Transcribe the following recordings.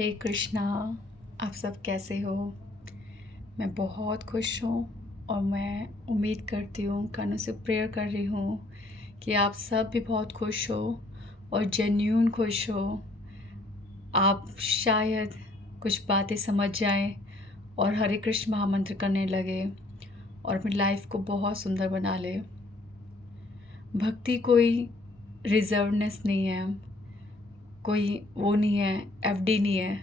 हरे कृष्णा। आप सब कैसे हो? मैं बहुत खुश हूँ और मैं उम्मीद करती हूँ, कानों से प्रेयर कर रही हूँ कि आप सब भी बहुत खुश हो और जेन्यून खुश हो। आप शायद कुछ बातें समझ जाएं और हरे कृष्ण महामंत्र करने लगे और अपनी लाइफ को बहुत सुंदर बना ले। भक्ति कोई रिजर्वनेस नहीं है, कोई वो नहीं है, एफडी नहीं है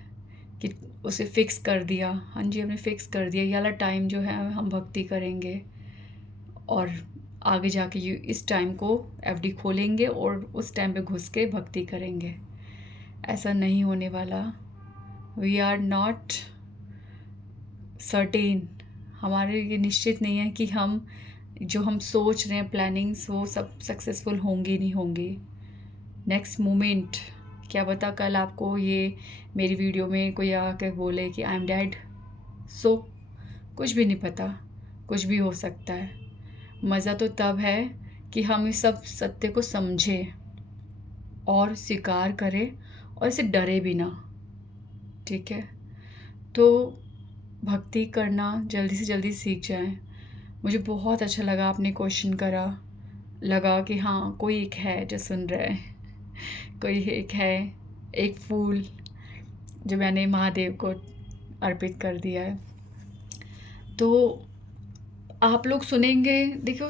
कि उसे फ़िक्स कर दिया। हाँ जी, हमने फ़िक्स कर दिया ये वाला टाइम जो है हम भक्ति करेंगे और आगे जाके इस टाइम को एफडी खोलेंगे और उस टाइम पे घुस के भक्ति करेंगे। ऐसा नहीं होने वाला। We are not certain. हमारे ये निश्चित नहीं है कि हम जो हम सोच रहे हैं प्लानिंग्स वो सब सक्सेसफुल होंगी नहीं होंगी। नेक्स्ट मोमेंट क्या पता कल आपको ये मेरी वीडियो में कोई आकर बोले कि आई एम डेड। सो कुछ भी नहीं पता, कुछ भी हो सकता है। मज़ा तो तब है कि हम इस सब सत्य को समझें और स्वीकार करें और इसे डरे भी ना। ठीक है, तो भक्ति करना जल्दी से जल्दी सीख जाएं। मुझे बहुत अच्छा लगा आपने क्वेश्चन करा, लगा कि हाँ कोई एक है जो सुन रहा है, कोई एक है, एक फूल जो मैंने महादेव को अर्पित कर दिया है। तो आप लोग सुनेंगे, देखो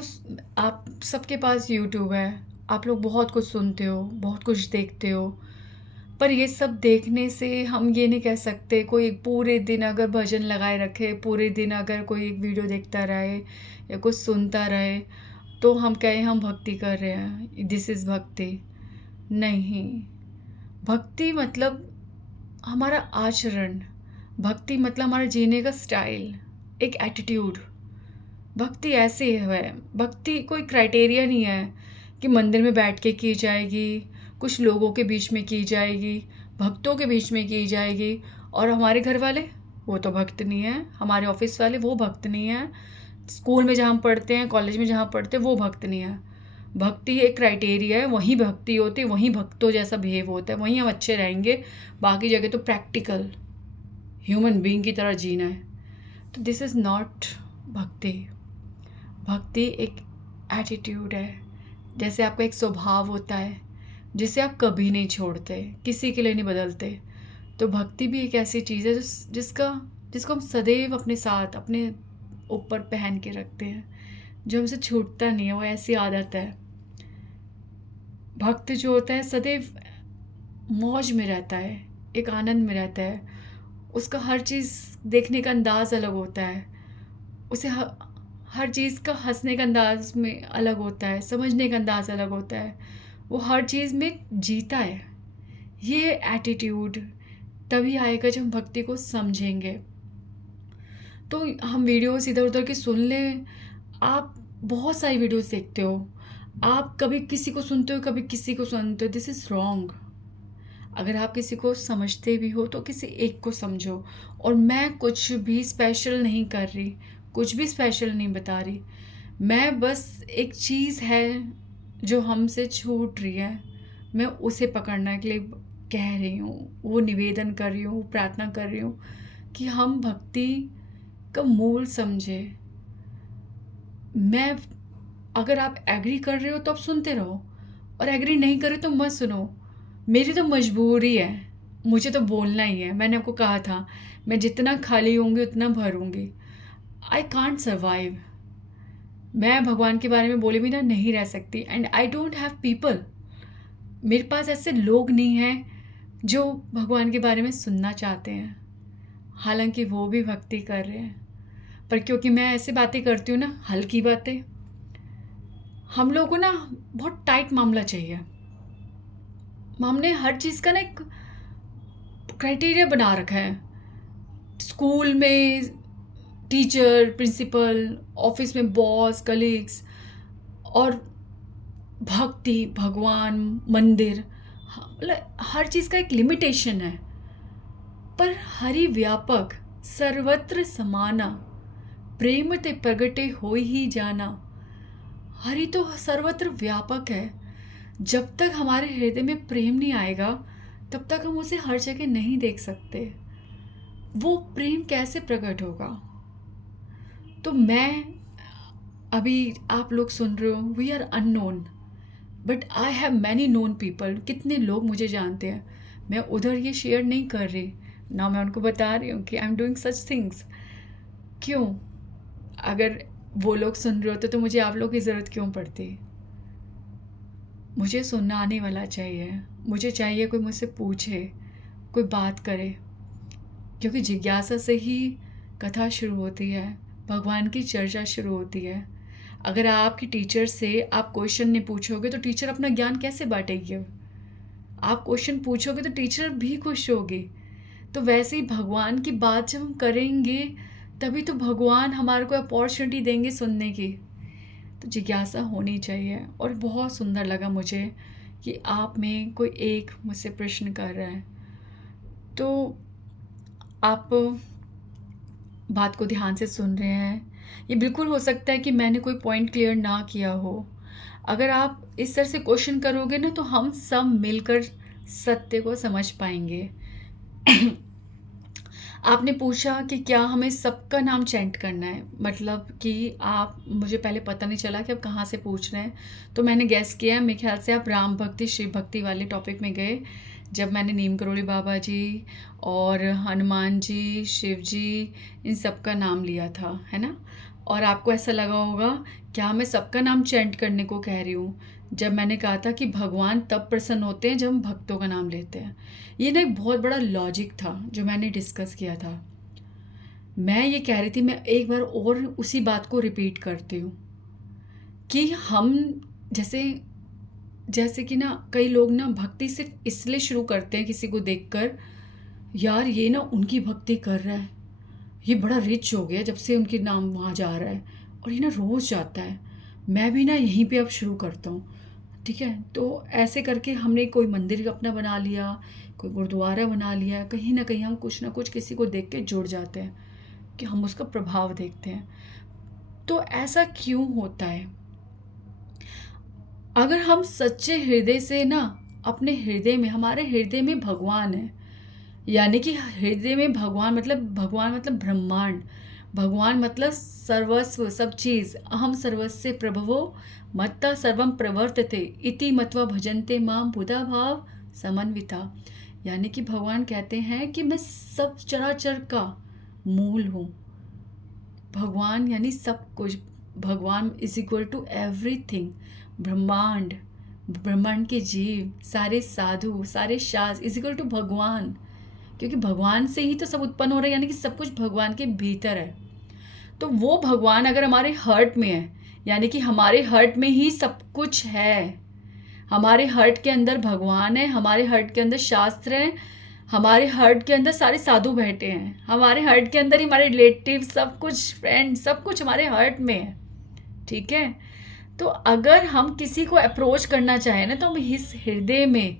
आप सबके पास यूट्यूब है, आप लोग बहुत कुछ सुनते हो, बहुत कुछ देखते हो, पर ये सब देखने से हम ये नहीं कह सकते कोई एक पूरे दिन अगर भजन लगाए रखे, पूरे दिन अगर कोई एक वीडियो देखता रहे या कुछ सुनता रहे तो हम कहें हम भक्ति कर रहे हैं, दिस इज़ भक्ति। नहीं, भक्ति मतलब हमारा आचरण, भक्ति मतलब हमारा जीने का स्टाइल, एक एटीट्यूड। भक्ति ऐसे है, भक्ति कोई क्राइटेरिया नहीं है कि मंदिर में बैठ के की जाएगी, कुछ लोगों के बीच में की जाएगी, भक्तों के बीच में की जाएगी और हमारे घर वाले वो तो भक्त नहीं है, हमारे ऑफिस वाले वो भक्त नहीं है, स्कूल में जहाँ हम पढ़ते हैं, कॉलेज में जहाँ पढ़ते हैं वो भक्त नहीं है। भक्ति एक क्राइटेरिया है, वहीं भक्ति होती है, वहीं भक्तों जैसा बिहेव होता है, वहीं हम अच्छे रहेंगे। बाकी जगह तो प्रैक्टिकल ह्यूमन बीइंग की तरह जीना है। तो दिस इज़ नॉट भक्ति। भक्ति एक एटीट्यूड है, जैसे आपका एक स्वभाव होता है जिसे आप कभी नहीं छोड़ते, किसी के लिए नहीं बदलते। तो भक्ति भी एक ऐसी चीज़ है जिसको हम सदैव अपने साथ, अपने ऊपर पहन के रखते हैं, जो हमसे छूटता नहीं है। वो ऐसी आदत है। भक्त जो होता है सदैव मौज में रहता है, एक आनंद में रहता है। उसका हर चीज़ देखने का अंदाज़ अलग होता है, उसे हर चीज़ का हंसने का अंदाज में अलग होता है, समझने का अंदाज़ अलग होता है। वो हर चीज़ में जीता है। ये एटीट्यूड तभी आएगा जब हम भक्ति को समझेंगे। तो हम वीडियोस इधर उधर की सुन लें, आप बहुत सारी वीडियोस देखते हो, आप कभी किसी को सुनते हो, कभी किसी को सुनते हो, दिस इज़ रॉन्ग। अगर आप किसी को समझते भी हो तो किसी एक को समझो। और मैं कुछ भी स्पेशल नहीं कर रही, कुछ भी स्पेशल नहीं बता रही। मैं बस एक चीज़ है जो हमसे छूट रही है, मैं उसे पकड़ने के लिए कह रही हूँ, वो निवेदन कर रही हूँ, प्रार्थना कर रही हूँ कि हम भक्ति का मूल समझे। मैं अगर आप एग्री कर रहे हो तो आप सुनते रहो, और एग्री नहीं कर रहे तो मत सुनो। मेरी तो मजबूरी है, मुझे तो बोलना ही है। मैंने आपको कहा था मैं जितना खाली होंगी उतना भरूंगी। I can't survive. मैं भगवान के बारे में बोले बिना नहीं रह सकती, and I don't have people. मेरे पास ऐसे लोग नहीं हैं जो भगवान के बारे में सुनना चाहते हैं, हालांकि वो भी भक्ति कर रहे हैं। पर क्योंकि मैं ऐसे बातें करती हूँ ना, हल्की बातें, हम लोगों को ना बहुत टाइट मामला चाहिए। हमने हर चीज़ का ना एक क्राइटेरिया बना रखा है। स्कूल में टीचर, प्रिंसिपल, ऑफिस में बॉस, कलीग्स, और भक्ति, भगवान, मंदिर, मतलब हर चीज़ का एक लिमिटेशन है। पर हरि व्यापक सर्वत्र समाना, प्रेम ते प्रगटे हो ही जाना। हरि तो सर्वत्र व्यापक है। जब तक हमारे हृदय में प्रेम नहीं आएगा तब तक हम उसे हर जगह नहीं देख सकते। वो प्रेम कैसे प्रकट होगा? तो मैं अभी आप लोग सुन रहे हो, we are unknown but I have many known people. कितने लोग मुझे जानते हैं। मैं उधर ये शेयर नहीं कर रही ना, मैं उनको बता रही हूँ कि I am doing such things. क्यों? अगर वो लोग सुन रहे होते तो मुझे आप लोग की ज़रूरत क्यों पड़ती? मुझे सुनना आने वाला चाहिए। मुझे चाहिए कोई मुझसे पूछे, कोई बात करे, क्योंकि जिज्ञासा से ही कथा शुरू होती है, भगवान की चर्चा शुरू होती है। अगर आपकी टीचर से आप क्वेश्चन नहीं पूछोगे तो टीचर अपना ज्ञान कैसे बांटेगी? आप क्वेश्चन पूछोगे तो टीचर भी खुश होगी। तो वैसे ही भगवान की बात जब हम करेंगे तभी तो भगवान हमारे को अपॉर्चुनिटी देंगे सुनने की। तो जिज्ञासा होनी चाहिए। और बहुत सुंदर लगा मुझे कि आप में कोई एक मुझसे प्रश्न कर रहा है, तो आप बात को ध्यान से सुन रहे हैं। ये बिल्कुल हो सकता है कि मैंने कोई पॉइंट क्लियर ना किया हो। अगर आप इस तरह से क्वेश्चन करोगे ना तो हम सब मिलकर सत्य को समझ पाएंगे। आपने पूछा कि क्या हमें सबका नाम चैंट करना है, मतलब कि आप, मुझे पहले पता नहीं चला कि आप कहाँ से पूछ रहे हैं, तो मैंने गैस किया मेरे ख्याल से आप राम भक्ति शिव भक्ति वाले टॉपिक में गए, जब मैंने नीम करोली बाबा जी और हनुमान जी, शिव जी, इन सब का नाम लिया था, है ना। और आपको ऐसा लगा होगा क्या मैं सबका नाम चैंट करने को कह रही हूँ, जब मैंने कहा था कि भगवान तब प्रसन्न होते हैं जब हम भक्तों का नाम लेते हैं। ये ना एक बहुत बड़ा लॉजिक था जो मैंने डिस्कस किया था। मैं ये कह रही थी, मैं एक बार और उसी बात को रिपीट करती हूँ कि हम जैसे जैसे कि ना कई लोग ना भक्ति सिर्फ इसलिए शुरू करते हैं किसी को देखकर, यार ये ना उनकी भक्ति कर रहा है, ये बड़ा रिच हो गया जब से उनके नाम वहाँ जा रहा है और ये ना रोज़ जाता है, मैं भी ना यहीं पे अब शुरू करता हूँ। ठीक है, तो ऐसे करके हमने कोई मंदिर अपना बना लिया, कोई गुरुद्वारा बना लिया, कहीं ना कहीं हम कुछ ना कुछ किसी को देख के जुड़ जाते हैं कि हम उसका प्रभाव देखते हैं। तो ऐसा क्यों होता है? अगर हम सच्चे हृदय से ना, अपने हृदय में, हमारे हृदय में भगवान है, यानी कि हृदय में भगवान मतलब ब्रह्मांड, भगवान मतलब सर्वस्व, सब चीज़, अहम सर्वस्य प्रभवो मत्ता सर्वम प्रवर्तते इति मत्वा भजन्ते माम बुधा भाव समन्विता। यानी कि भगवान कहते हैं कि मैं सब चराचर का मूल हूँ। भगवान यानी सब कुछ, भगवान इज इक्वल टू एवरीथिंग। ब्रह्मांड, ब्रह्मांड के जीव, सारे साधु, सारे शास्त्र इज इक्वल टू भगवान, क्योंकि भगवान से ही तो सब उत्पन्न हो रहा है, यानी कि सब कुछ भगवान के भीतर है। तो वो भगवान अगर हमारे हर्ट में है, यानी कि हमारे हर्ट में ही सब कुछ है। हमारे हर्ट के अंदर भगवान है, हमारे हर्ट के अंदर शास्त्र है, हमारे हर्ट के अंदर सारे साधु बैठे हैं, हमारे हर्ट के अंदर ही हमारे रिलेटिव, सब कुछ फ्रेंड, सब कुछ हमारे हर्ट में है। ठीक है, तो अगर हम किसी को अप्रोच करना चाहें ना, तो हम इस हृदय में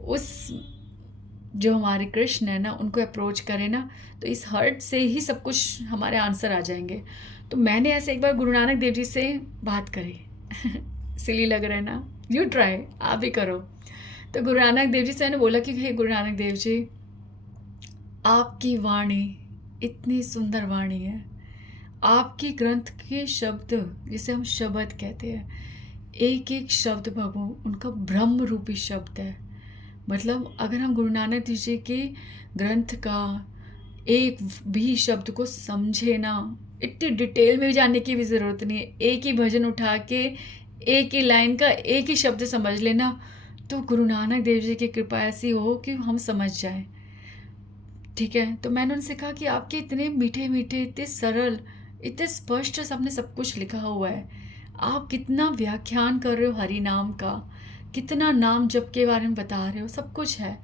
उस जो हमारे कृष्ण है ना उनको अप्रोच करें ना, तो इस हर्ट से ही सब कुछ हमारे आंसर आ जाएंगे। तो मैंने ऐसे एक बार गुरु नानक देव जी से बात करी सिली लग रहा है ना, यू ट्राई, आप भी करो। तो गुरु नानक देव जी से मैंने बोला कि हे गुरु नानक देव जी, आपकी वाणी इतनी सुंदर वाणी है, आपके ग्रंथ के शब्द, जिसे हम शब्द कहते हैं, एक एक शब्द भगवान उनका ब्रह्म रूपी शब्द है। मतलब अगर हम गुरु नानक देव जी के ग्रंथ का एक भी शब्द को समझे ना, इतनी डिटेल में जानने की भी ज़रूरत नहीं है, एक ही भजन उठा के एक ही लाइन का एक ही शब्द समझ लेना, तो गुरु नानक देव जी की कृपा ऐसी हो कि हम समझ जाएं। ठीक है, तो मैंने उनसे कहा कि आपके इतने मीठे मीठे, इतने सरल, इतने स्पष्ट सबने सब कुछ लिखा हुआ है, आप कितना व्याख्यान कर रहे हो हरि नाम का, कितना नाम जप के बारे में बता रहे हो, सब कुछ है,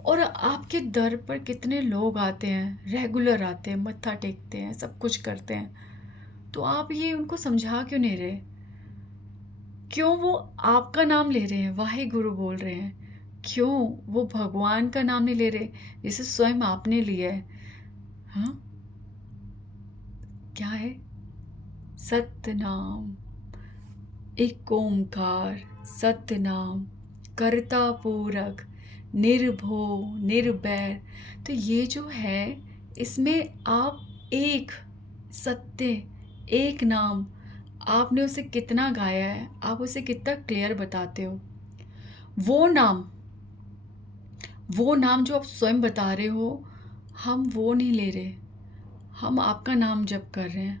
और आपके दर पर कितने लोग आते हैं, रेगुलर आते हैं, मत्था टेकते हैं, सब कुछ करते हैं, तो आप ये उनको समझा क्यों नहीं रहे? क्यों वो आपका नाम ले रहे हैं, वाहे गुरु बोल रहे हैं, क्यों वो भगवान का नाम नहीं ले रहे जिसे स्वयं आपने लिया है? हाँ, क्या है? सत्य नाम, एक ओंकार, सत्य नाम, कर्ता पूरक, निर्भो, निर्वैर। तो ये जो है, इसमें आप एक सत्य, एक नाम, आपने उसे कितना गाया है, आप उसे कितना क्लियर बताते हो। वो नाम, वो नाम जो आप स्वयं बता रहे हो, हम वो नहीं ले रहे, हम आपका नाम जप कर रहे हैं।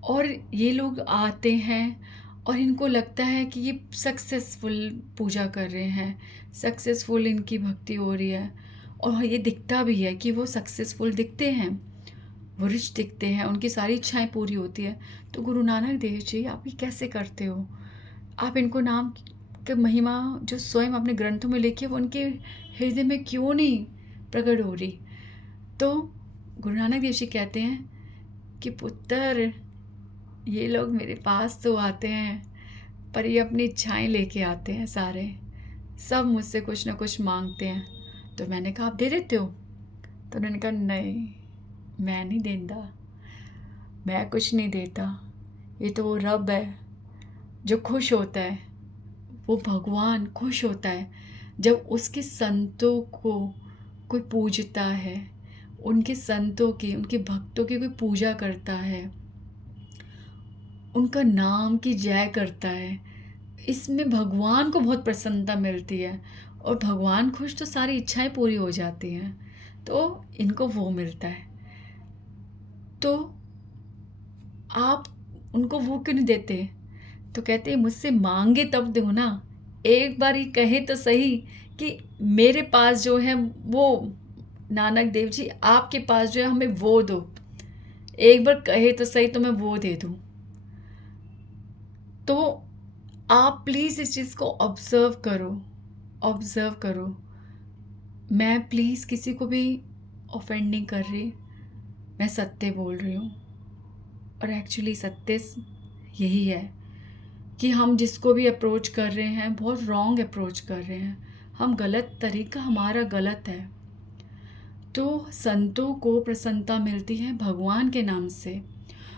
और ये लोग आते हैं और इनको लगता है कि ये सक्सेसफुल पूजा कर रहे हैं, सक्सेसफुल इनकी भक्ति हो रही है, और ये दिखता भी है कि वो सक्सेसफुल दिखते हैं, वो रिच दिखते हैं, उनकी सारी इच्छाएं पूरी होती है। तो गुरु नानक देव जी, आप ये कैसे करते हो? आप इनको नाम की महिमा जो स्वयं आपने ग्रंथों में लिखी है, वो उनके हृदय में क्यों नहीं प्रकट हो रही? तो गुरु नानक देव जी कहते हैं कि पुत्र, ये लोग मेरे पास तो आते हैं, पर ये अपनी इच्छाएं लेके आते हैं, सारे सब मुझसे कुछ ना कुछ मांगते हैं। तो मैंने कहा, आप दे देते हो? तो उन्होंने कहा, नहीं, मैं नहीं देता, मैं कुछ नहीं देता। ये तो वो रब है जो खुश होता है, वो भगवान खुश होता है जब उसके संतों को कोई पूजता है, उनके संतों की, उनके भक्तों की कोई पूजा करता है, उनका नाम की जय करता है। इसमें भगवान को बहुत प्रसन्नता मिलती है, और भगवान खुश तो सारी इच्छाएं पूरी हो जाती हैं। तो इनको वो मिलता है। तो आप उनको वो क्यों नहीं देते? तो कहते हैं, मुझसे मांगे तब दो ना। एक बार ये कहे तो सही कि मेरे पास जो है वो, नानक देव जी आपके पास जो है हमें वो दो। एक बार कहे तो सही, तो मैं वो दे दूँ। तो आप प्लीज़ इस चीज़ को ऑब्ज़र्व करो, ऑब्ज़र्व करो। मैं प्लीज़ किसी को भी ऑफेंड नहीं कर रही, मैं सत्य बोल रही हूँ। और एक्चुअली सत्य यही है कि हम जिसको भी अप्रोच कर रहे हैं, बहुत रॉन्ग अप्रोच कर रहे हैं, हम गलत तरीका हमारा गलत है। तो संतों को प्रसन्नता मिलती है भगवान के नाम से।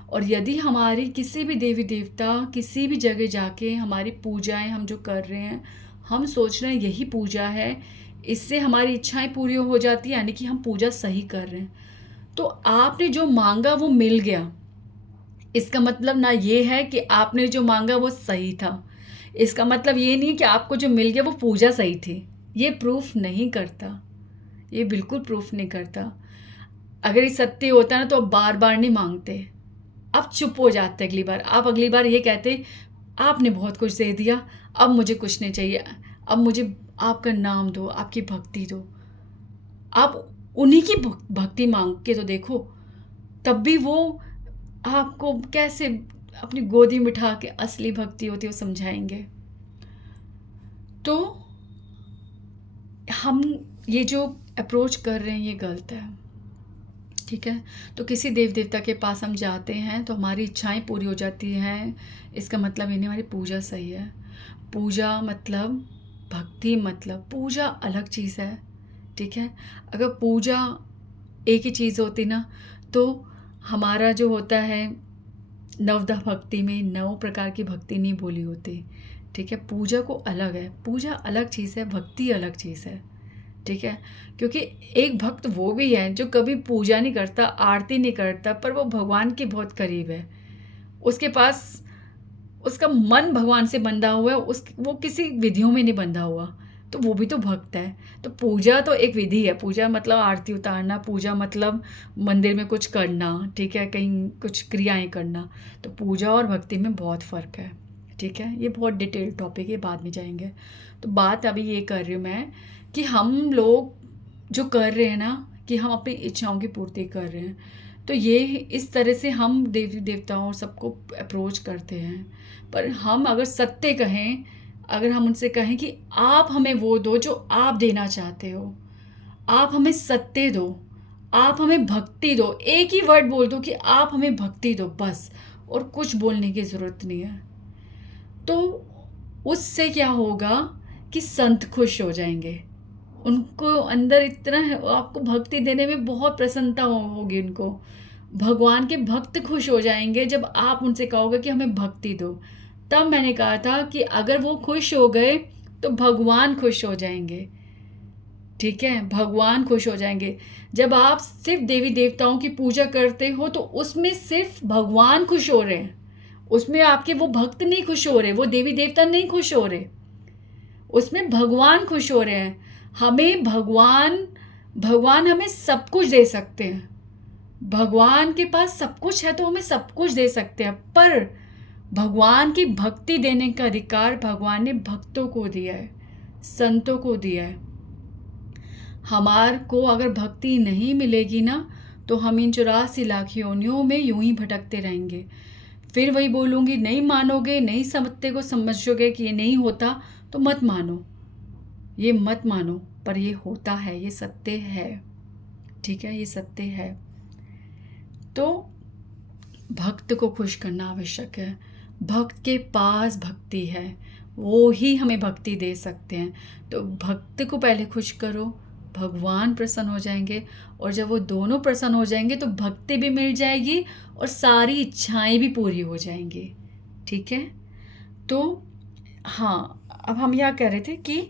और यदि हमारी किसी भी देवी देवता, किसी भी जगह जाके हमारी पूजाएं हम जो कर रहे हैं, हम सोच रहे हैं यही पूजा है, इससे हमारी इच्छाएं पूरी हो जाती है, यानी कि हम पूजा सही कर रहे हैं। तो आपने जो मांगा वो मिल गया, इसका मतलब ना ये है कि आपने जो मांगा वो सही था। इसका मतलब ये नहीं कि आपको जो मिल गया वो पूजा सही थी। ये प्रूफ नहीं करता, ये बिल्कुल प्रूफ नहीं करता। अगर ये सत्य होता ना, तो आप बार बार नहीं मांगते, आप चुप हो जाते। अगली बार आप अगली बार ये कहते, आपने बहुत कुछ दे दिया, अब मुझे कुछ नहीं चाहिए, अब मुझे आपका नाम दो, आपकी भक्ति दो। आप उन्हीं की भक्ति मांग के तो देखो, तब भी वो आपको कैसे अपनी गोदी में बिठा के असली भक्ति होती है वो समझाएंगे। तो हम ये जो अप्रोच कर रहे हैं ये गलत है, ठीक है। तो किसी देव देवता के पास हम जाते हैं तो हमारी इच्छाएं पूरी हो जाती हैं, इसका मतलब ये नहीं हमारी पूजा सही है। पूजा मतलब भक्ति, मतलब पूजा अलग चीज़ है, ठीक है। अगर पूजा एक ही चीज़ होती ना, तो हमारा जो होता है नवदा भक्ति में 9 प्रकार की भक्ति नहीं बोली होती, ठीक है। पूजा को अलग है, पूजा अलग चीज़ है, भक्ति अलग चीज़ है, ठीक है। क्योंकि एक भक्त वो भी है जो कभी पूजा नहीं करता, आरती नहीं करता, पर वो भगवान के बहुत करीब है, उसके पास उसका मन भगवान से बंधा हुआ है, वो किसी विधियों में नहीं बंधा हुआ, तो वो भी तो भक्त है। तो पूजा तो एक विधि है, पूजा मतलब आरती उतारना, पूजा मतलब मंदिर में कुछ करना, ठीक है, कहीं कुछ क्रियाएं करना। तो पूजा और भक्ति में बहुत फ़र्क है, ठीक है। ये बहुत डिटेल टॉपिक है, बाद में जाएंगे। तो बात अभी ये कर रही हूँ मैं कि हम लोग जो कर रहे हैं ना, कि हम अपनी इच्छाओं की पूर्ति कर रहे हैं, तो ये इस तरह से हम देवी देवताओं सबको अप्रोच करते हैं। पर हम अगर सत्य कहें, अगर हम उनसे कहें कि आप हमें वो दो जो आप देना चाहते हो, आप हमें सत्य दो, आप हमें भक्ति दो, एक ही वर्ड बोल दो कि आप हमें भक्ति दो, बस, और कुछ बोलने की ज़रूरत नहीं है। तो उससे क्या होगा कि संत खुश हो जाएंगे, उनको अंदर इतना आपको भक्ति देने में बहुत प्रसन्नता होगी उनको। भगवान के भक्त खुश हो जाएंगे जब आप उनसे कहोगे कि हमें भक्ति दो। तब मैंने कहा था कि अगर वो खुश हो गए तो भगवान खुश हो जाएंगे। ठीक है, भगवान खुश हो जाएंगे। जब आप सिर्फ देवी देवताओं की पूजा करते हो तो उसमें सिर्फ भगवान खुश हो रहे हैं, उसमें आपके वो भक्त नहीं खुश हो रहे, वो देवी देवता नहीं खुश हो रहे, उसमें भगवान खुश हो रहे हैं। हमें भगवान हमें सब कुछ दे सकते हैं, भगवान के पास सब कुछ है तो हमें सब कुछ दे सकते हैं, पर भगवान की भक्ति देने का अधिकार भगवान ने भक्तों को दिया है, संतों को दिया है। हमार को अगर भक्ति नहीं मिलेगी ना तो हम इन 84 लाख योनियों में यूं ही भटकते रहेंगे। फिर वही बोलूँगी, नहीं मानोगे, नहीं सत्य को समझोगे कि ये नहीं होता तो मत मानो, ये मत मानो, पर ये होता है, ये सत्य है, ठीक है, ये सत्य है। तो भक्त को खुश करना आवश्यक है। भक्त के पास भक्ति है, वो ही हमें भक्ति दे सकते हैं। तो भक्त को पहले खुश करो, भगवान प्रसन्न हो जाएंगे, और जब वो दोनों प्रसन्न हो जाएंगे तो भक्ति भी मिल जाएगी और सारी इच्छाएं भी पूरी हो जाएंगी, ठीक है। तो हाँ, अब हम यह कह रहे थे कि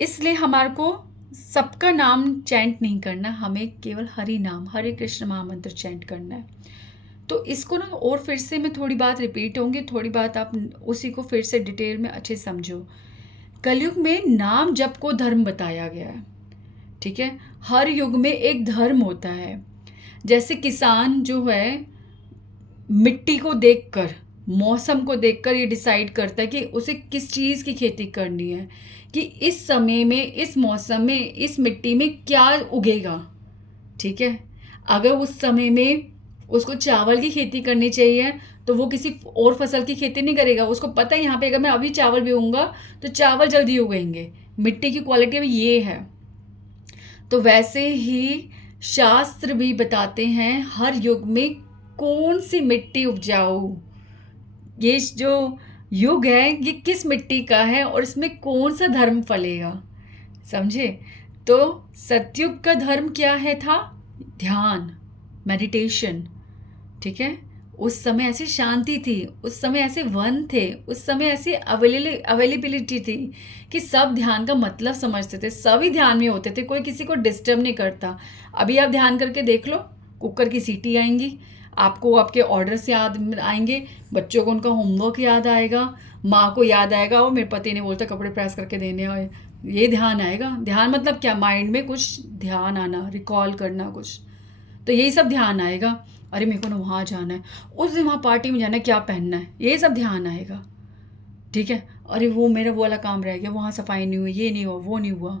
इसलिए हमारे को सबका नाम चैंट नहीं करना, हमें केवल हरि नाम, हरे कृष्ण महामंत्र चैंट करना है। तो इसको ना और फिर से मैं थोड़ी बात रिपीट होंगी, थोड़ी बात आप उसी को फिर से डिटेल में अच्छे समझो। कलयुग में नाम जप को धर्म बताया गया है, ठीक है। हर युग में एक धर्म होता है। जैसे किसान जो है मिट्टी को देखकर, मौसम को देखकर ये डिसाइड करता है कि उसे किस चीज़ की खेती करनी है, कि इस समय में, इस मौसम में, इस मिट्टी में क्या उगेगा, ठीक है। अगर उस समय में उसको चावल की खेती करनी चाहिए तो वो किसी और फसल की खेती नहीं करेगा, उसको पता है यहाँ पे अगर मैं अभी चावल बोऊंगा तो चावल जल्दी उगेंगे, मिट्टी की क्वालिटी में ये है। तो वैसे ही शास्त्र भी बताते हैं हर युग में कौन सी मिट्टी उपजाऊ, ये जो युग है ये किस मिट्टी का है और इसमें कौन सा धर्म फलेगा, समझे। तो सतयुग का धर्म क्या है था, ध्यान, मेडिटेशन, ठीक है। उस समय ऐसी शांति थी, उस समय ऐसे वन थे, उस समय ऐसी अवेलेबिलिटी थी कि सब ध्यान का मतलब समझते थे, सभी ध्यान में होते थे, कोई किसी को डिस्टर्ब नहीं करता। अभी आप ध्यान करके देख लो, कुकर की सीटी आएंगी, आपको आपके ऑर्डर्स याद आएंगे, बच्चों को उनका होमवर्क याद आएगा, माँ को याद आएगा, और मेरे पति ने बोलता कपड़े प्रेस करके देने आए, ये ध्यान आएगा। ध्यान मतलब क्या, माइंड में कुछ ध्यान आना, रिकॉल करना कुछ, तो यही सब ध्यान आएगा। अरे मेरे को ना वहाँ जाना है, उस दिन वहाँ पार्टी में जाना है, क्या पहनना है, ये सब ध्यान आएगा, ठीक है। अरे वो मेरा वो वाला काम रह गया, वहाँ सफाई नहीं हुई, ये नहीं हुआ, वो नहीं हुआ,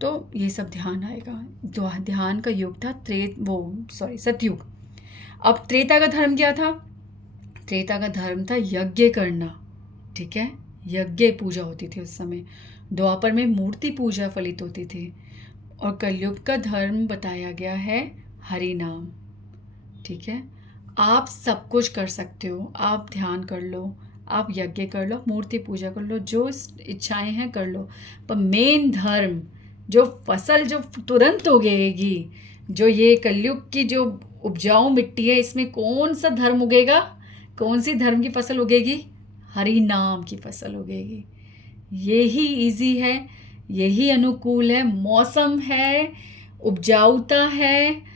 तो ये सब ध्यान आएगा। जो ध्यान का युग था सतयुग। अब त्रेता का धर्म क्या था, त्रेता का धर्म था यज्ञ करना, ठीक है, यज्ञ पूजा होती थी उस समय। द्वापर में मूर्ति पूजा फलित होती थी, और कलयुग का धर्म बताया गया है हरि नाम, ठीक है। आप सब कुछ कर सकते हो, आप ध्यान कर लो, आप यज्ञ कर लो, मूर्ति पूजा कर लो, जो इच्छाएं हैं कर लो, पर मेन धर्म, जो फसल जो तुरंत उगेगी, जो ये कलयुग की जो उपजाऊ मिट्टी है, इसमें कौन सा धर्म उगेगा, कौन सी धर्म की फसल उगेगी, हरि नाम की फसल उगेगी। यही इजी है, यही अनुकूल है, मौसम है, उपजाऊता है,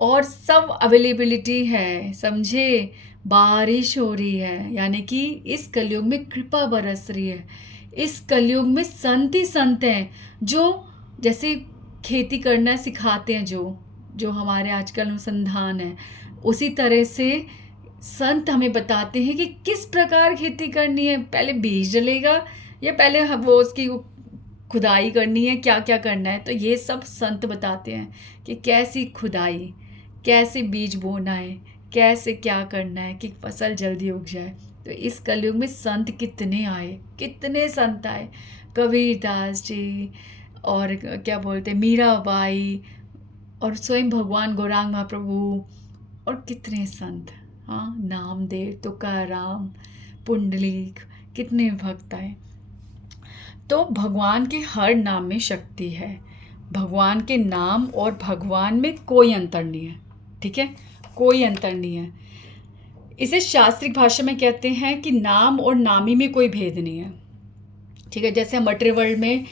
और सब अवेलेबिलिटी है, समझे। बारिश हो रही है, यानी कि इस कलयुग में कृपा बरस रही है। इस कलयुग में संत ही संत हैं, जो जैसे खेती करना सिखाते हैं, जो हमारे आजकल अनुसंधान है, उसी तरह से संत हमें बताते हैं कि किस प्रकार खेती करनी है, पहले बीज डलेगा या पहले वो उसकी खुदाई करनी है, क्या क्या करना है। तो ये सब संत बताते हैं कि कैसी खुदाई, कैसे बीज बोना है, कैसे क्या करना है कि फसल जल्दी उग जाए। तो इस कलयुग में संत कितने आए, कितने संत आए, कबीरदास जी, और क्या बोलते मीराबाई, और स्वयं भगवान गौरांग महाप्रभु, और कितने संत, हाँ, नामदेव, तुकाराम, पुंडलीक, कितने भक्त आए। तो भगवान के हर नाम में शक्ति है, भगवान के नाम और भगवान में कोई अंतर नहीं है, ठीक है, कोई अंतर नहीं है। इसे शास्त्रिक भाषा में कहते हैं कि नाम और नामी में कोई भेद नहीं है, ठीक है। जैसे मटेरियल वर्ल्ड में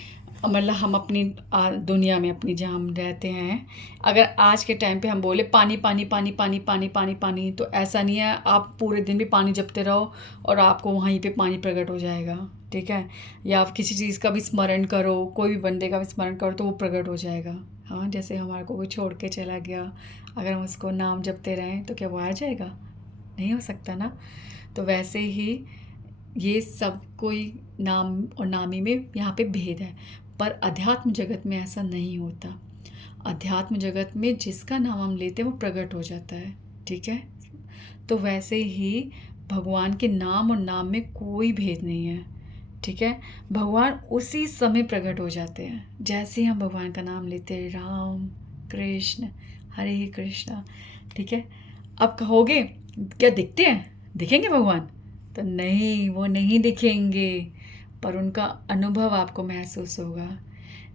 मतलब हम अपनी दुनिया में अपनी जहाँ हम रहते हैं, अगर आज के टाइम पे हम बोले पानी पानी पानी पानी पानी पानी पानी, तो ऐसा नहीं है आप पूरे दिन भी पानी जपते रहो और आपको वहीं पे पानी प्रकट हो जाएगा, ठीक है। या आप किसी चीज़ का भी स्मरण करो, कोई भी बंदे का भी स्मरण करो तो वो प्रकट हो जाएगा। हाँ, जैसे हमारे को कोई छोड़ के चला गया, अगर हम उसको नाम जपते रहें तो क्या वो आ जाएगा? नहीं हो सकता ना। तो वैसे ही ये सब कोई नाम और नामी में यहाँ पे भेद है, पर अध्यात्म जगत में ऐसा नहीं होता। अध्यात्म जगत में जिसका नाम हम लेते हैं वो प्रकट हो जाता है, ठीक है। तो वैसे ही भगवान के नाम और नाम में कोई भेद नहीं है, ठीक है। भगवान उसी समय प्रकट हो जाते हैं जैसे ही हम भगवान का नाम लेते हैं, राम कृष्ण हरे कृष्णा, ठीक है। अब कहोगे क्या दिखते हैं, दिखेंगे भगवान? तो नहीं, वो नहीं दिखेंगे, पर उनका अनुभव आपको महसूस होगा।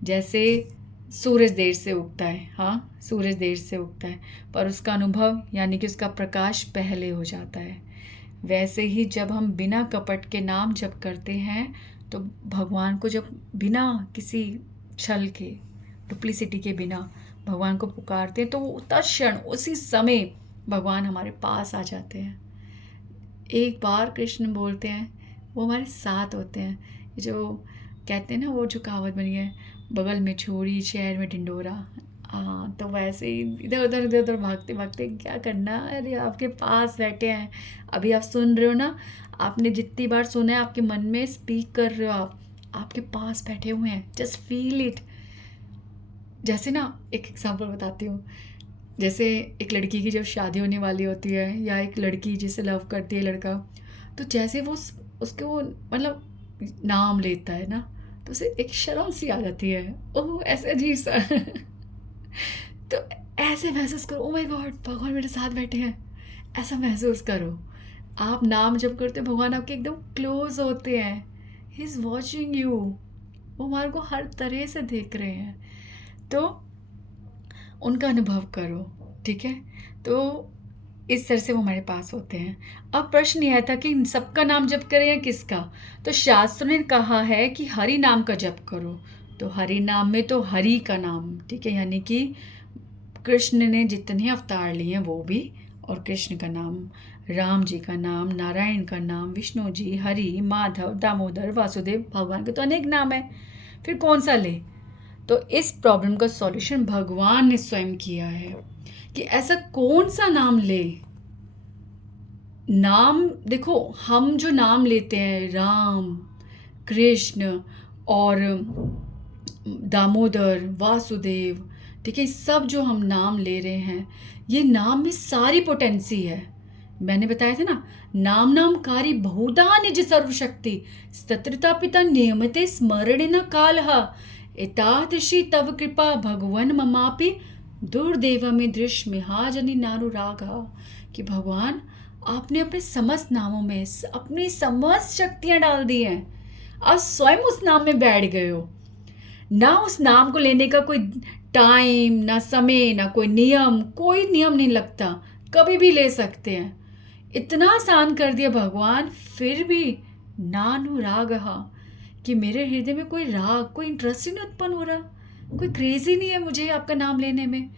जैसे सूरज देर से उगता है, हाँ सूरज देर से उगता है, पर उसका अनुभव यानी कि उसका प्रकाश पहले हो जाता है। वैसे ही जब हम बिना कपट के नाम जप करते हैं, तो भगवान को जब बिना किसी छल के, डुप्लिसिटी के बिना भगवान को पुकारते हैं, तो वो तत्क्षण उसी समय भगवान हमारे पास आ जाते हैं। एक बार कृष्ण बोलते हैं, वो हमारे साथ होते हैं। जो कहते हैं ना, वो जो कहावत बनी है, बगल में छोरी शहर में ढिंडोरा। हाँ, तो वैसे ही इधर उधर भागते भागते क्या करना, अरे आपके पास बैठे हैं। अभी आप सुन रहे हो ना, आपने जितनी बार सुना है आपके मन में स्पीक कर रहे हो, आप आपके पास बैठे हुए हैं, जस्ट फील इट। जैसे ना एक एग्जांपल बताती हूँ। जैसे एक लड़की की जब शादी होने वाली होती है, या एक लड़की जिसे लव करती है लड़का, तो जैसे वो उसके वो मतलब नाम लेता है ना, तो उसे एक शर्म सी आ जाती है, ओह ऐसे अजीब सा तो ऐसे महसूस करो, ओ माय गॉड भगवान मेरे साथ बैठे हैं, ऐसा महसूस करो। आप नाम जब करते हो, भगवान आपके एकदम क्लोज होते हैं, ही इज़ वॉचिंग यू, वो हमारे को हर तरह से देख रहे हैं। तो उनका अनुभव करो, ठीक है। तो इस तरह से वो हमारे पास होते हैं। अब प्रश्न यह था कि इन सबका नाम जप करें या किसका? तो शास्त्र ने कहा है कि हरि नाम का जप करो। तो हरि नाम में तो हरि का नाम, ठीक है, यानी कि कृष्ण ने जितने अवतार लिए हैं वो भी, और कृष्ण का नाम, राम जी का नाम, नारायण का नाम, विष्णु जी, हरि, माधव, दामोदर, वासुदेव, भगवान के तो अनेक नाम है, फिर कौन सा ले? तो इस प्रॉब्लम का सॉल्यूशन भगवान ने स्वयं किया है कि ऐसा कौन सा नाम ले। नाम देखो, हम जो नाम लेते हैं राम, कृष्ण और दामोदर, वासुदेव, ठीक है, सब जो हम नाम ले रहे हैं, ये नाम में सारी पोटेंसी है। मैंने बताया था ना, नाम नामकारी बहुधा निज सर्वशक्ति स्तत्रता पिता नियमते स्मरण न कालः एतादृशी तव कृपा भगवन ममापि दुर्देव में दृश्य महाजनी नानुरागा। कि भगवान आपने अपने समस्त नामों में अपनी समस्त शक्तियां डाल दी हैं, आप स्वयं उस नाम में बैठ गए हो ना। उस नाम को लेने का कोई टाइम ना समय ना कोई नियम नहीं लगता, कभी भी ले सकते हैं। इतना आसान कर दिया भगवान, फिर भी नानुराग, कि मेरे हृदय में कोई राग, कोई इंटरेस्ट ही नहीं उत्पन्न हो रहा, कोई क्रेज ही नहीं है मुझे आपका नाम लेने में।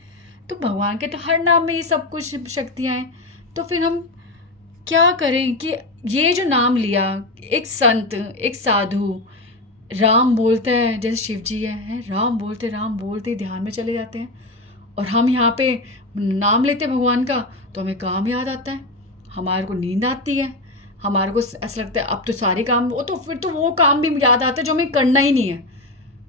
तो भगवान के तो हर नाम में ये सब कुछ शक्तियाँ हैं। तो फिर हम क्या करें कि ये जो नाम लिया, एक संत, एक साधु राम बोलता है, जैसे शिव जी है, राम बोलते ध्यान में चले जाते हैं, और हम यहाँ पे नाम लेते हैं भगवान का, तो हमें काम याद आता है, हमारे को नींद आती है, हमारे को ऐसा लगता है अब तो सारे काम, वो तो फिर तो वो काम भी याद आता है जो हमें करना ही नहीं है,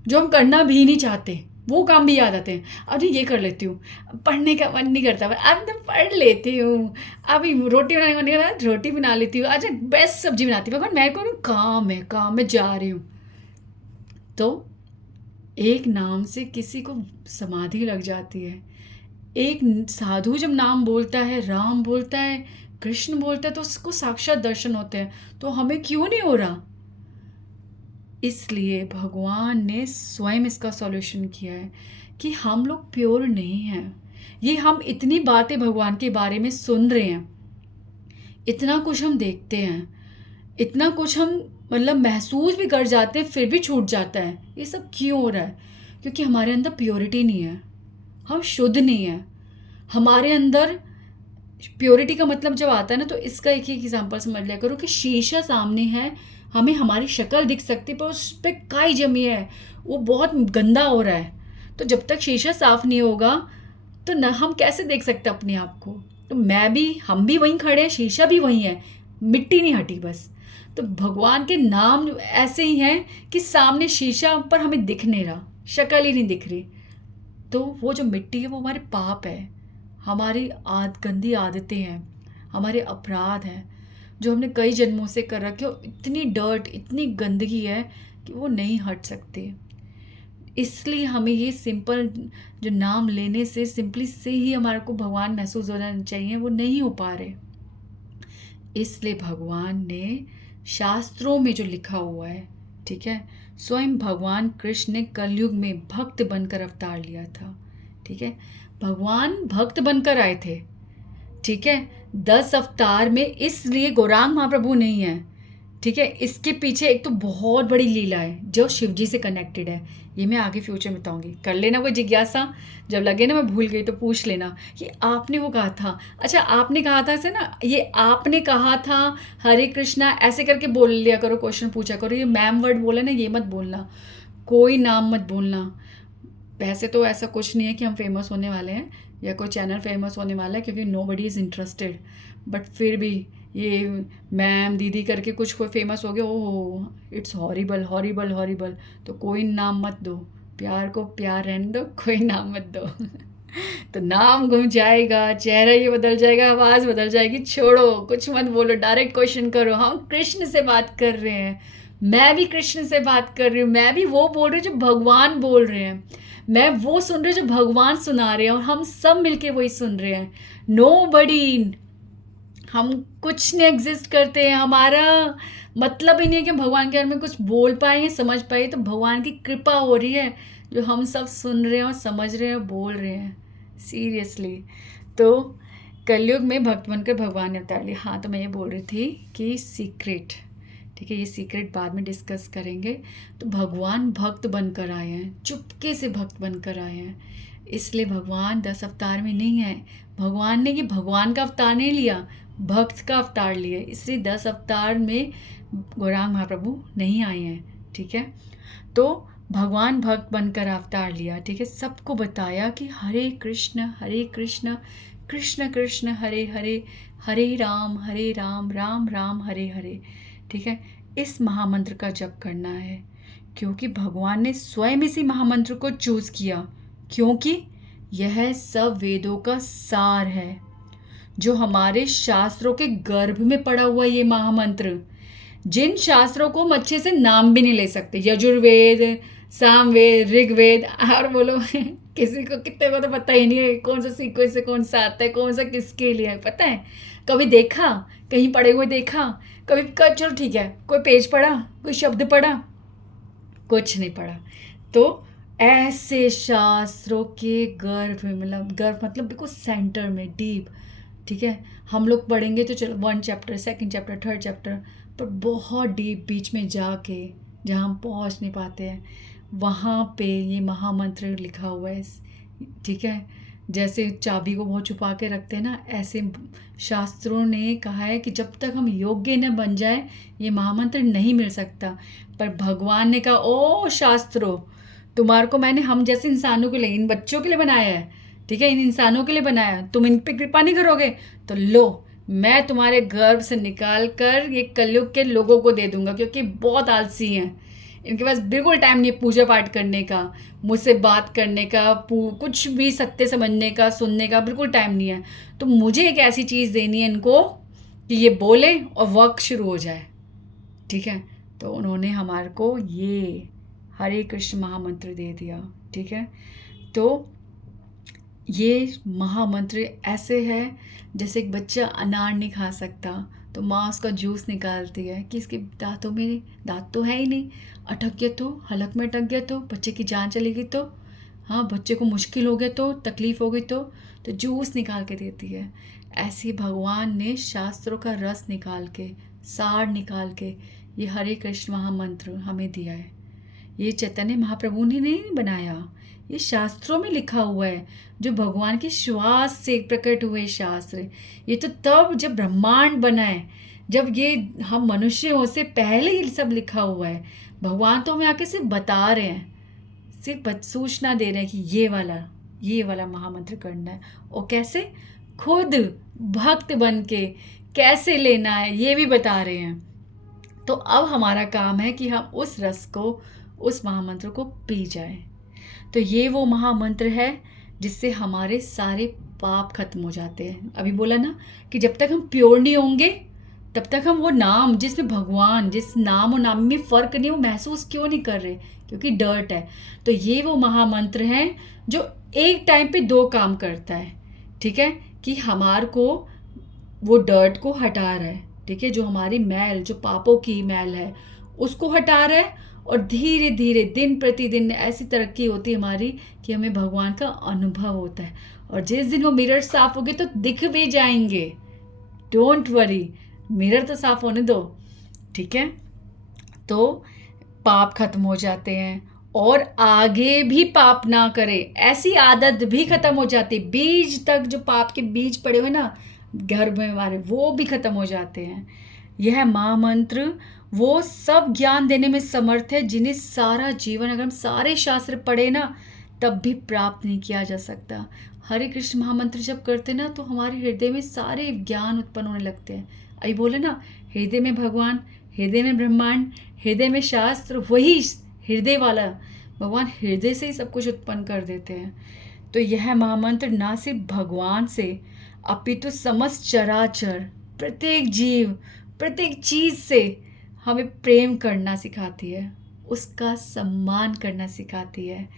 जो हम करना भी नहीं चाहते, वो काम भी याद आते हैं। अरे ये कर लेती हूँ, पढ़ने का मन नहीं करता, अब तो पढ़ लेती हूँ, अभी रोटी बनाने का मन नहीं कर रहा, रोटी बना लेती हूँ, अच्छा बेस्ट सब्जी बनाती हूँ, मैं करूँ काम में जा रही हूँ। तो एक नाम से किसी को समाधि लग जाती है। एक साधु जब नाम बोलता है, राम बोलता है, कृष्ण बोलता है, तो उसको साक्षात दर्शन होते हैं। तो हमें क्यों नहीं हो रहा? इसलिए भगवान ने स्वयं इसका सॉल्यूशन किया है कि हम लोग प्योर नहीं हैं। ये हम इतनी बातें भगवान के बारे में सुन रहे हैं, इतना कुछ हम देखते हैं, इतना कुछ हम मतलब महसूस भी कर जाते हैं फिर भी छूट जाता है। ये सब क्यों हो रहा है? क्योंकि हमारे अंदर प्योरिटी नहीं है, हम शुद्ध नहीं है हमारे अंदर। प्योरिटी का मतलब जब आता है ना, तो इसका एक ही एग्जांपल समझ लिया करो कि शीशा सामने है, हमें हमारी शक्ल दिख सकती है पर उस पर काई जमी है, वो बहुत गंदा हो रहा है। तो जब तक शीशा साफ नहीं होगा तो न हम कैसे देख सकते अपने आप को? तो मैं भी, हम भी वहीं खड़े हैं, शीशा भी वहीं है, मिट्टी नहीं हटी बस। तो भगवान के नाम ऐसे ही हैं कि सामने शीशा पर हमें दिख नहीं रहा, शक्ल ही नहीं दिख रही। तो वो जो मिट्टी है वो हमारे पाप है, हमारी गंदी आदतें हैं, हमारे अपराध हैं जो हमने कई जन्मों से कर रखे हो। इतनी डर्ट, इतनी गंदगी है कि वो नहीं हट सकते। इसलिए हमें ये सिंपल जो नाम लेने से, सिंपली से ही हमारे को भगवान महसूस होना चाहिए, वो नहीं हो पा रहे। इसलिए भगवान ने शास्त्रों में जो लिखा हुआ है, ठीक है, स्वयं भगवान कृष्ण ने कलयुग में भक्त बनकर अवतार लिया था। ठीक है, भगवान भक्त बनकर आए थे। ठीक है, 10 अवतार में इसलिए गौरांग महाप्रभु नहीं है। ठीक है, इसके पीछे एक तो बहुत बड़ी लीला है जो शिव जी से कनेक्टेड है। ये मैं आगे फ्यूचर में बताऊंगी। कर लेना कोई जिज्ञासा, जब लगे ना मैं भूल गई तो पूछ लेना कि आपने वो कहा था। अच्छा, आपने कहा था ऐसे ना, ये आपने कहा था हरे कृष्णा ऐसे करके बोल लिया करो, क्वेश्चन पूछा करो। ये मैम वर्ड बोले ना, ये मत बोलना, कोई नाम मत बोलना। वैसे तो ऐसा कुछ नहीं है कि हम फेमस होने वाले हैं या कोई चैनल फेमस होने वाला है, क्योंकि nobody is interested. But फिर भी ये मैम दीदी करके कुछ कोई फेमस हो गया, oh it's horrible horrible horrible. तो कोई नाम मत दो, प्यार को प्यार रहने दो, कोई नाम मत दो। तो नाम घूम जाएगा, चेहरा ये बदल जाएगा, आवाज़ बदल जाएगी। छोड़ो, कुछ मत बोलो, डायरेक्ट क्वेश्चन करो। हम कृष्ण से बात कर रहे हैं, मैं भी कृष्ण से बात कर रही हूँ, मैं भी वो बोल रही हूँ जो भगवान बोल रहे हैं, मैं वो सुन रही हूँ जो भगवान सुना रहे हैं, और हम सब मिलके वही सुन रहे हैं। नो बडी, हम कुछ नहीं एग्जिस्ट करते हैं, हमारा मतलब ही नहीं है कि हम भगवान के बारे में कुछ बोल पाए या समझ पाए। तो भगवान की कृपा हो रही है जो हम सब सुन रहे हैं और समझ रहे हैं और बोल रहे हैं, सीरियसली। तो कलयुग में भक्त बनकर भगवान ने अवतार लिया। हाँ, तो मैं ये बोल रही थी कि सीक्रेट, ठीक है, ये सीक्रेट बाद में डिस्कस करेंगे। तो भगवान भक्त बनकर आए हैं, चुपके से भक्त बनकर आए हैं। इसलिए भगवान 10 अवतार में नहीं है। भगवान ने ये भगवान का अवतार नहीं लिया, भक्त का अवतार लिया। इसलिए 10 अवतार में गौरांग महाप्रभु नहीं आए हैं। ठीक है, तो भगवान भक्त बनकर अवतार लिया। ठीक है, सबको बताया कि हरे कृष्ण कृष्ण कृष्ण हरे हरे, हरे राम राम राम हरे हरे। ठीक है, इस महामंत्र का जप करना है, क्योंकि भगवान ने स्वयं इसी महामंत्र को चूज किया, क्योंकि यह सब वेदों का सार है, जो हमारे शास्त्रों के गर्भ में पड़ा हुआ ये महामंत्र, जिन शास्त्रों को हम अच्छे से नाम भी नहीं ले सकते, यजुर्वेद, सामवेद, ऋग्वेद, और बोलो किसी को, कितने को तो पता ही नहीं है कौन सा सीक्वेंस से कौन सा आता है, कौन सा किसके लिए है, पता है? कभी देखा, कहीं पढ़े हुए देखा, कभी चलो ठीक है, कोई पेज पढ़ा, कोई शब्द पढ़ा, कुछ नहीं पढ़ा। तो ऐसे शास्त्रों के गर्भ में, मतलब गर्भ मतलब बिल्कुल सेंटर में, डीप। ठीक है, हम लोग पढ़ेंगे तो चलो 1 chapter, 2nd chapter, 3rd chapter, पर बहुत डीप बीच में जाके जहाँ हम पहुँच नहीं पाते हैं, वहाँ पे ये महामंत्र लिखा हुआ है। ठीक है, जैसे चाबी को बहुत छुपा के रखते हैं ना, ऐसे शास्त्रों ने कहा है कि जब तक हम योग्य न बन जाए ये महामंत्र नहीं मिल सकता। पर भगवान ने कहा, ओ शास्त्रों, तुम्हारे को मैंने हम जैसे इंसानों के लिए, इन बच्चों के लिए बनाया है। ठीक है, इन इंसानों के लिए बनाया, तुम इन पे कृपा नहीं करोगे तो लो, मैं तुम्हारे गर्भ से निकाल कर ये कलयुग के लोगों को दे दूंगा, क्योंकि बहुत आलसी हैं, इनके पास बिल्कुल टाइम नहीं पूजा पाठ करने का, मुझसे बात करने का, कुछ भी सत्य समझने का, सुनने का बिल्कुल टाइम नहीं है। तो मुझे एक ऐसी चीज़ देनी है इनको कि ये बोले और वर्क शुरू हो जाए। ठीक है, तो उन्होंने हमारे को ये हरे कृष्ण महामंत्र दे दिया। ठीक है, तो ये महामंत्र ऐसे है जैसे एक बच्चा अनार नहीं खा सकता तो माँ उसका जूस निकालती है कि इसके दांतों में दांत तो है ही नहीं, अटक गया तो, हलक में अटक गया तो, बच्चे की जान चलेगी तो, हाँ बच्चे को मुश्किल हो गया तो, तकलीफ़ हो गई तो जूस निकाल के देती है। ऐसे भगवान ने शास्त्रों का रस निकाल के, सार निकाल के ये हरे कृष्ण महामंत्र हमें दिया है। ये चैतन्य महाप्रभु ने नहीं बनाया, ये शास्त्रों में लिखा हुआ है, जो भगवान के श्वास से प्रकट हुए शास्त्र। ये तो तब जब ब्रह्मांड बना है, जब ये हम मनुष्य हो से पहले ये सब लिखा हुआ है। भगवान तो हमें आके सिर्फ बता रहे हैं, सिर्फ सूचना दे रहे हैं कि ये वाला महामंत्र करना है। और कैसे? खुद भक्त बन के कैसे लेना है ये भी बता रहे हैं। तो अब हमारा काम है कि हम उस रस को, उस महामंत्र को पी जाए। तो ये वो महामंत्र है जिससे हमारे सारे पाप खत्म हो जाते हैं। अभी बोला ना कि जब तक हम प्योर नहीं होंगे तब तक हम वो नाम, जिसमें भगवान, जिस नाम और नाम में फ़र्क नहीं, वो महसूस क्यों नहीं कर रहे? क्योंकि डर्ट है। तो ये वो महामंत्र है जो एक टाइम पे दो काम करता है। ठीक है, कि हमार को वो डर्ट को हटा रहा है, ठीक है, जो हमारी मैल, जो पापों की मैल है उसको हटा रहा है। और धीरे धीरे दिन प्रतिदिन ऐसी तरक्की होती है हमारी कि हमें भगवान का अनुभव होता है। और जिस दिन वो मिरर साफ होंगे तो दिख भी जाएंगे। डोंट वरी, मिरर तो साफ होने दो, ठीक है। तो पाप खत्म हो जाते हैं और आगे भी पाप ना करे ऐसी आदत भी खत्म हो जाती है। बीज तक, जो पाप के बीज पड़े हुए ना घर में हमारे, वो भी खत्म हो जाते हैं। यह महामंत्र वो सब ज्ञान देने में समर्थ है जिन्हें सारा जीवन, अगर हम सारे शास्त्र पढ़े ना, तब भी प्राप्त नहीं किया जा सकता। हरे कृष्ण महामंत्र जब करते ना तो हमारे हृदय में सारे ज्ञान उत्पन्न होने लगते हैं। अभी बोले ना, हृदय में भगवान, हृदय में ब्रह्मांड, हृदय में शास्त्र, वही हृदय वाला भगवान हृदय से ही सब कुछ उत्पन्न कर देते हैं। तो यह महामंत्र ना सिर्फ भगवान से अपितु समस्त चराचर, प्रत्येक जीव, प्रत्येक चीज़ से हमें प्रेम करना सिखाती है, उसका सम्मान करना सिखाती है,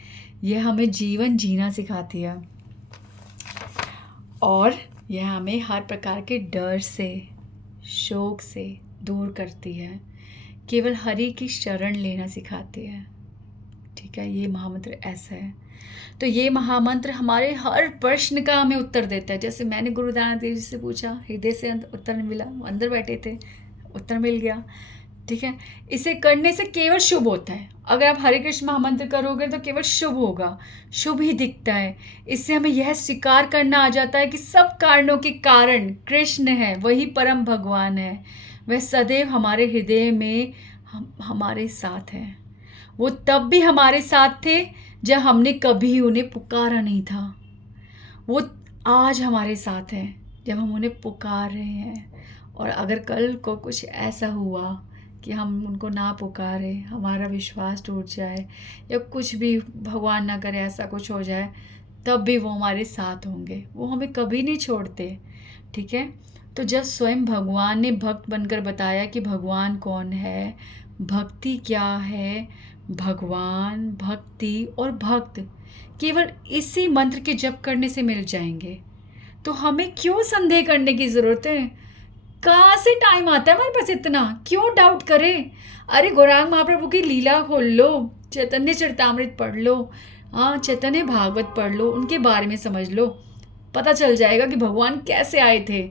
यह हमें जीवन जीना सिखाती है। और यह हमें हर प्रकार के डर से, शोक से दूर करती है, केवल हरि की शरण लेना सिखाती है। ठीक है, ये महामंत्र ऐसा है। तो ये महामंत्र हमारे हर प्रश्न का हमें उत्तर देता है। जैसे मैंने गुरु दयानंद देव जी से पूछा, हृदय से उत्तर नहीं मिला, अंदर बैठे थे, उत्तर मिल गया। ठीक है, इसे करने से केवल शुभ होता है। अगर आप हरे कृष्ण महामंत्र करोगे तो केवल शुभ होगा, शुभ ही दिखता है। इससे हमें यह स्वीकार करना आ जाता है कि सब कारणों के कारण कृष्ण है, वही परम भगवान है। वह सदैव हमारे हृदय में हमारे साथ है। वो तब भी हमारे साथ थे जब हमने कभी उन्हें पुकारा नहीं था। वो आज हमारे साथ हैं जब हम उन्हें पुकार रहे हैं। और अगर कल को कुछ ऐसा हुआ कि हम उनको ना पुकारे, हमारा विश्वास टूट जाए या कुछ भी भगवान ना करे ऐसा कुछ हो जाए, तब भी वो हमारे साथ होंगे, वो हमें कभी नहीं छोड़ते। ठीक है, तो जब स्वयं भगवान ने भक्त बनकर बताया कि भगवान कौन है, भक्ति क्या है, भगवान, भक्ति और भक्त केवल इसी मंत्र के जप करने से मिल जाएंगे, तो हमें क्यों संदेह करने की ज़रूरत है? कहाँ से टाइम आता है हमारे पास इतना? क्यों डाउट करें? अरे गौरांग महाप्रभु की लीला खोल लो, चैतन्य चरितामृत पढ़ लो, हाँ चैतन्य भागवत पढ़ लो, उनके बारे में समझ लो, पता चल जाएगा कि भगवान कैसे आए थे,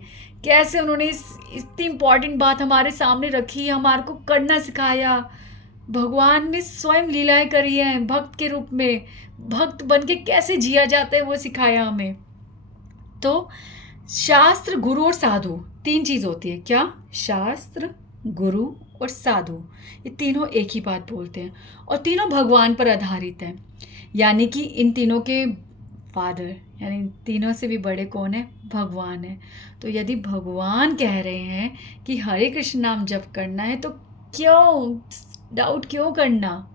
कैसे उन्होंने इतनी इम्पॉर्टेंट बात हमारे सामने रखी, हमारे को करना सिखाया। भगवान ने स्वयं लीलाएं करी हैं भक्त के रूप में, भक्त बन के कैसे जिया जाता है वो सिखाया हमें। तो शास्त्र, गुरु और साधु, तीन चीज़ होती है। क्या? शास्त्र, गुरु और साधु, ये तीनों एक ही बात बोलते हैं और तीनों भगवान पर आधारित हैं। यानी कि इन तीनों के फादर, यानी तीनों से भी बड़े कौन है? भगवान है। तो यदि भगवान कह रहे हैं कि हरे कृष्ण नाम जप करना है, तो क्यों डाउट क्यों करना?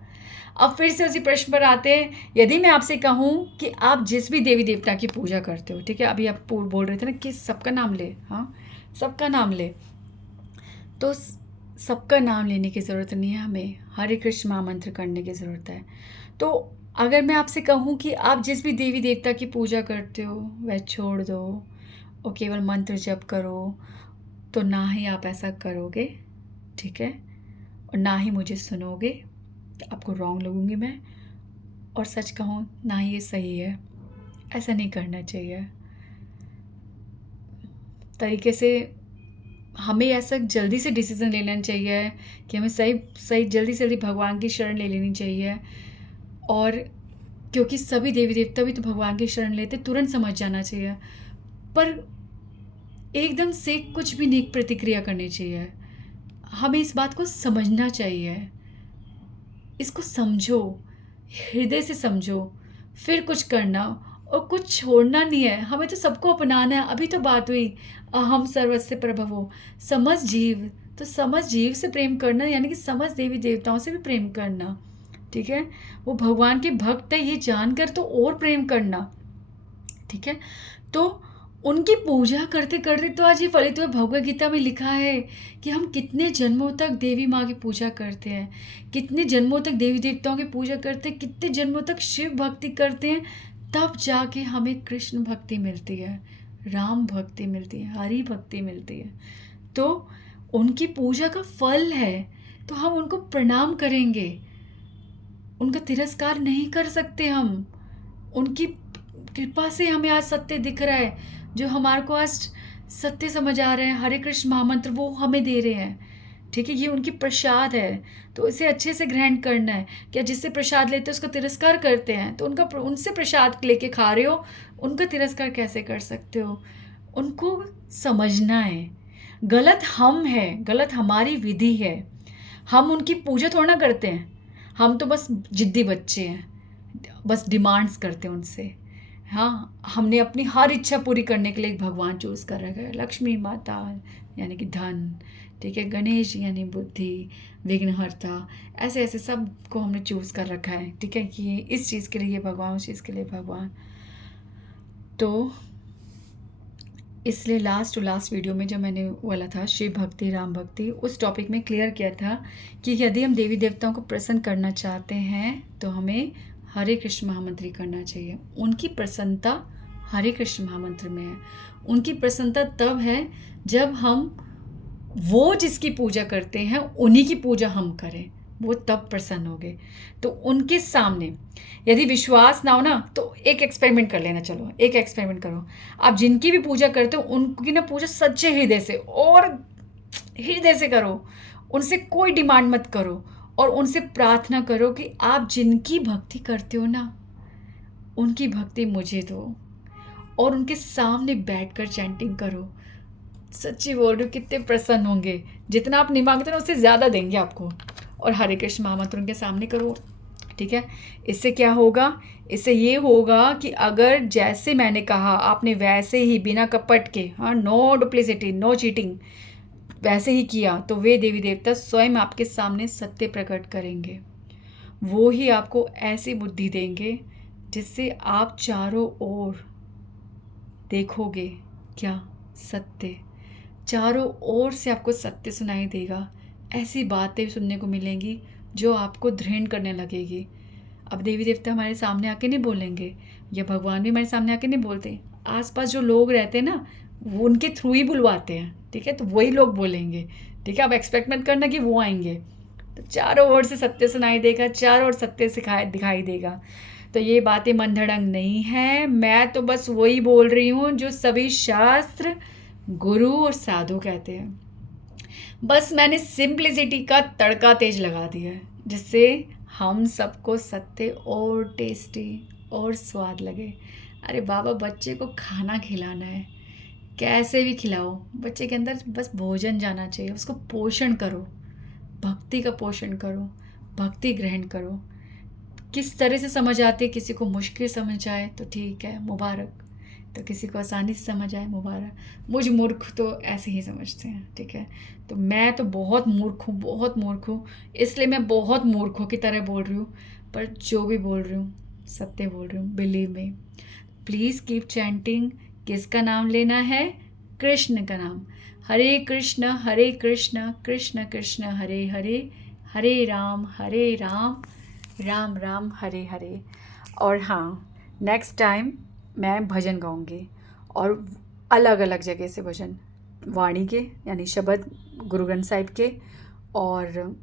अब फिर से उसी प्रश्न पर आते हैं। यदि मैं आपसे कहूँ कि आप जिस भी देवी देवता की पूजा करते हो, ठीक है, अभी आप बोल रहे थे ना कि सबका नाम ले, हाँ सबका नाम ले, तो सबका नाम लेने की ज़रूरत नहीं है, हमें हरे कृष्ण महामंत्र करने की ज़रूरत है। तो अगर मैं आपसे कहूँ कि आप जिस भी देवी देवता की पूजा करते हो वह छोड़ दो और केवल मंत्र जप करो, तो ना ही आप ऐसा करोगे, ठीक है, और ना ही मुझे सुनोगे, आपको रॉन्ग लगूंगी मैं, और सच कहूँ ना ही ये सही है, ऐसा नहीं करना चाहिए। तरीके से हमें ऐसा जल्दी से डिसीज़न ले लेना चाहिए कि हमें सही सही जल्दी से जल्दी भगवान की शरण ले लेनी चाहिए। और क्योंकि सभी देवी देवता भी तो भगवान की शरण लेते, तुरंत समझ जाना चाहिए, पर एकदम से कुछ भी नहीं प्रतिक्रिया करनी चाहिए। हमें इस बात को समझना चाहिए, इसको समझो, हृदय से समझो, फिर कुछ करना, और कुछ छोड़ना नहीं है। हमें तो सबको अपनाना है। अभी तो बात हुई अहम सर्वस्य प्रभवो, समझ जीव, तो समझ जीव से प्रेम करना, यानी कि समझ देवी देवताओं से भी प्रेम करना, ठीक है। वो भगवान के भक्त है ये जानकर तो और प्रेम करना, ठीक है। तो उनकी पूजा करते करते तो आज ये फलित हुआ। भगवद गीता में लिखा है कि हम कितने जन्मों तक देवी माँ की पूजा करते हैं, कितने जन्मों तक देवी देवताओं की पूजा करते हैं, कितने जन्मों तक शिव भक्ति करते हैं, तब जाके हमें कृष्ण भक्ति मिलती है, राम भक्ति मिलती है, हरि भक्ति मिलती है। तो उनकी पूजा का फल है, तो हम उनको प्रणाम करेंगे, उनका तिरस्कार नहीं कर सकते हम। उनकी कृपा से हमें आज सत्य दिख रहा है, जो हमारे को आज सत्य समझ आ रहे हैं, हरे कृष्ण महामंत्र वो हमें दे रहे हैं, ठीक है। ये उनकी प्रसाद है, तो इसे अच्छे से ग्रहण करना है। क्या जिससे प्रसाद लेते हैं उसका तिरस्कार करते हैं, तो उनसे प्रसाद लेके खा रहे हो, उनका तिरस्कार कैसे कर सकते हो? उनको समझना है, गलत हम है, गलत हमारी विधि है। हम उनकी पूजा थोड़ा ना करते हैं, हम तो बस जिद्दी बच्चे हैं, बस डिमांड्स करते हैं उनसे। हाँ, हमने अपनी हर इच्छा पूरी करने के लिए एक भगवान चूज़ कर रखा है, लक्ष्मी माता यानी कि धन, ठीक है, गणेश यानी बुद्धि, विघ्नहर्ता, ऐसे ऐसे सब को हमने चूज़ कर रखा है, ठीक है, कि इस चीज़ के लिए ये भगवान, उस चीज़ के लिए भगवान। तो इसलिए लास्ट वीडियो में जब मैंने बोला था शिव भक्ति राम भक्ति, उस टॉपिक में क्लियर किया था कि यदि हम देवी देवताओं को प्रसन्न करना चाहते हैं तो हमें हरे कृष्ण महामंत्र करना चाहिए। उनकी प्रसन्नता हरे कृष्ण महामंत्र में है। उनकी प्रसन्नता तब है जब हम वो जिसकी पूजा करते हैं उन्हीं की पूजा हम करें, वो तब प्रसन्न हो गए। तो उनके सामने यदि विश्वास ना हो ना, तो एक एक्सपेरिमेंट कर लेना। चलो एक एक्सपेरिमेंट करो, आप जिनकी भी पूजा करते हो उनकी ना पूजा सच्चे हृदय से और हृदय से करो, उनसे कोई डिमांड मत करो, और उनसे प्रार्थना करो कि आप जिनकी भक्ति करते हो ना, उनकी भक्ति मुझे दो, और उनके सामने बैठकर चैंटिंग करो। सच्ची बोल रही हूँ, कितने प्रसन्न होंगे, जितना आप नहीं मांगते ना उससे ज़्यादा देंगे आपको। और हरे कृष्ण महामंत्र उनके सामने करो, ठीक है। इससे क्या होगा? इससे ये होगा कि अगर जैसे मैंने कहा आपने वैसे ही बिना कपट के, हाँ, नो डुप्लिसिटी, नो चीटिंग, वैसे ही किया, तो वे देवी देवता स्वयं आपके सामने सत्य प्रकट करेंगे। वो ही आपको ऐसी बुद्धि देंगे जिससे आप चारों ओर देखोगे क्या? सत्य, चारों ओर से आपको सत्य सुनाई देगा। ऐसी बातें सुनने को मिलेंगी जो आपको दृढ़ करने लगेगी। अब देवी देवता हमारे सामने आके नहीं बोलेंगे, या भगवान भी हमारे सामने आके नहीं बोलते, आसपास जो लोग रहते हैं ना, वो उनके थ्रू ही बुलवाते हैं, ठीक है। तो वही लोग बोलेंगे, ठीक है। आप एक्सपेक्ट मत करना कि वो आएंगे। तो चारों ओर से सत्य सुनाई देगा, चारों ओर सत्य दिखाई देगा। तो ये बातें मनधड़ंग नहीं है, मैं तो बस वही बोल रही हूँ जो सभी शास्त्र, गुरु और साधु कहते हैं। बस मैंने सिंप्लिसिटी का तड़का तेज लगा दिया है, जिससे हम सबको सत्य और टेस्टी और स्वाद लगे। अरे बाबा, बच्चे को खाना खिलाना है, कैसे भी खिलाओ, बच्चे के अंदर बस भोजन जाना चाहिए, उसको पोषण करो, भक्ति का पोषण करो, भक्ति ग्रहण करो। किस तरह से समझ आती है, किसी को मुश्किल समझ आए तो ठीक है, मुबारक, तो किसी को आसानी से समझ आए, मुबारक। मुझ मूर्ख तो ऐसे ही समझते हैं, ठीक है। तो मैं तो बहुत मूर्ख हूँ, बहुत मूर्ख हूँ, इसलिए मैं बहुत मूर्खों की तरह बोल रही हूँ, पर जो भी बोल रही हूँ सत्य बोल रही हूँ, believe me. Please keep chanting. किसका नाम लेना है? कृष्ण का नाम। हरे कृष्ण कृष्ण कृष्ण हरे हरे, हरे राम राम राम हरे हरे। और हाँ, नेक्स्ट टाइम मैं भजन गाऊंगी, और अलग अलग जगह से भजन, वाणी के यानी शब्द गुरु ग्रंथ साहिब के, और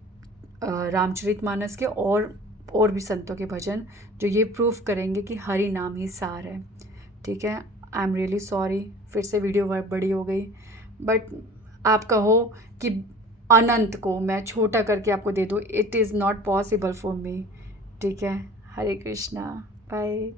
रामचरितमानस के, और भी संतों के भजन, जो ये प्रूफ करेंगे कि हरि नाम ही सार है, ठीक है। आई एम रियली सॉरी, फिर से वीडियो बड़ी हो गई, बट आप कहो कि अनंत को मैं छोटा करके आपको दे दूँ, it is not possible for me. ठीक है, हरे कृष्णा, बाय।